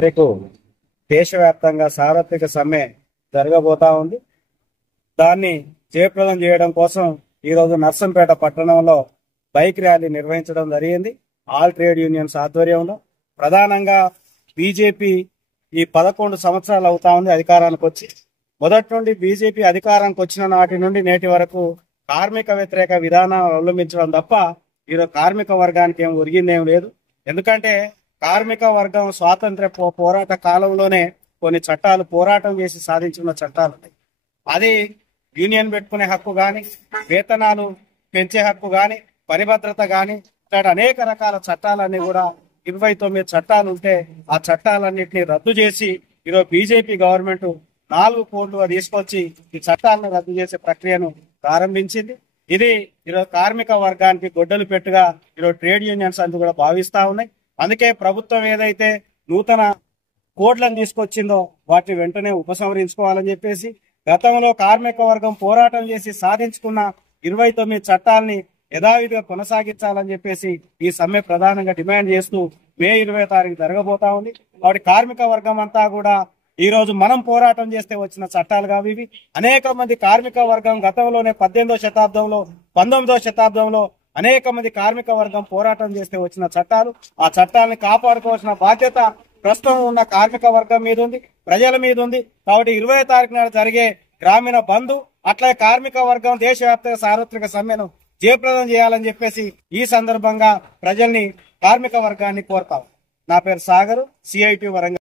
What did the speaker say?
తారీఖు దేశవ్యాప్తంగా సార్వత్రిక సమ్మె జరగబోతా ఉంది. దాన్ని జయప్రదం చేయడం కోసం ఈరోజు నర్సంపేట పట్టణంలో బైక్ ర్యాలీ నిర్వహించడం జరిగింది. ఆల్ ట్రేడ్ యూనియన్స్ ఆధ్వర్యంలో ప్రధానంగా బీజేపీ ఈ 11 సంవత్సరాలు అవుతా ఉంది అధికారానికి వచ్చి. మొదటి నుండి బీజేపీ అధికారానికి వచ్చిన నాటి నుండి నేటి వరకు కార్మిక వ్యతిరేక విధానం అవలంబించడం తప్ప ఈరోజు కార్మిక వర్గానికి ఏం ఒరిగిందేం లేదు. ఎందుకంటే కార్మిక వర్గం స్వాతంత్ర పోరాట కాలంలోనే కొన్ని చట్టాలు పోరాటం చేసి సాధించిన చట్టాలు ఉన్నాయి. అది యూనియన్ పెట్టుకునే హక్కు కానీ, వేతనాలు పెంచే హక్కు కానీ, పని భద్రత కానీ, ఇట్లాంటి అనేక రకాల చట్టాలన్నీ కూడా 29 చట్టాలు ఉంటే ఆ చట్టాలన్నింటినీ రద్దు చేసి ఈరోజు బీజేపీ గవర్నమెంట్ 4 కోట్లుగా తీసుకొచ్చి ఈ చట్టాలను రద్దు చేసే ప్రక్రియను ప్రారంభించింది. ఇది ఈరోజు కార్మిక వర్గానికి గొడ్డలు పెట్టుగా ఈరోజు ట్రేడ్ యూనియన్స్ అంతా కూడా భావిస్తా ఉన్నాయి. అందుకే ప్రభుత్వం ఏదైతే నూతన కోడ్లను తీసుకొచ్చిందో వాటిని వెంటనే ఉపసంహరించుకోవాలని చెప్పేసి, గతంలో కార్మిక వర్గం పోరాటం చేసి సాధించుకున్న 29 చట్టాలని యథావిధిగా కొనసాగించాలని చెప్పేసి ఈ సమ్మె ప్రధానంగా డిమాండ్ చేస్తూ మే 20వ తారీఖు జరగబోతా ఉంది. కాబట్టి కార్మిక వర్గం అంతా కూడా ఈ రోజు మనం పోరాటం చేస్తే వచ్చిన చట్టాలు కావు ఇవి. అనేక మంది కార్మిక వర్గం గతంలోనే 18వ శతాబ్దంలో 19వ శతాబ్దంలో అనేక మంది కార్మిక వర్గం పోరాటం చేస్తే వచ్చిన చట్టాలు. ఆ చట్టాలను కాపాడుకోవాల్సిన బాధ్యత ప్రస్తుతం ఉన్న కార్మిక వర్గం మీద ఉంది, ప్రజల మీద ఉంది. కాబట్టి 20వ తారీఖు నాడు జరిగే గ్రామీణ బంద్, అట్లే కార్మిక వర్గం దేశవ్యాప్తంగా సార్వత్రిక సమ్మెను జయప్రదం చేయాలని చెప్పేసి ఈ సందర్భంగా ప్రజల్ని, కార్మిక వర్గాన్ని కోరుతాం. నా పేరు సాగరు, CIT వరంగల్.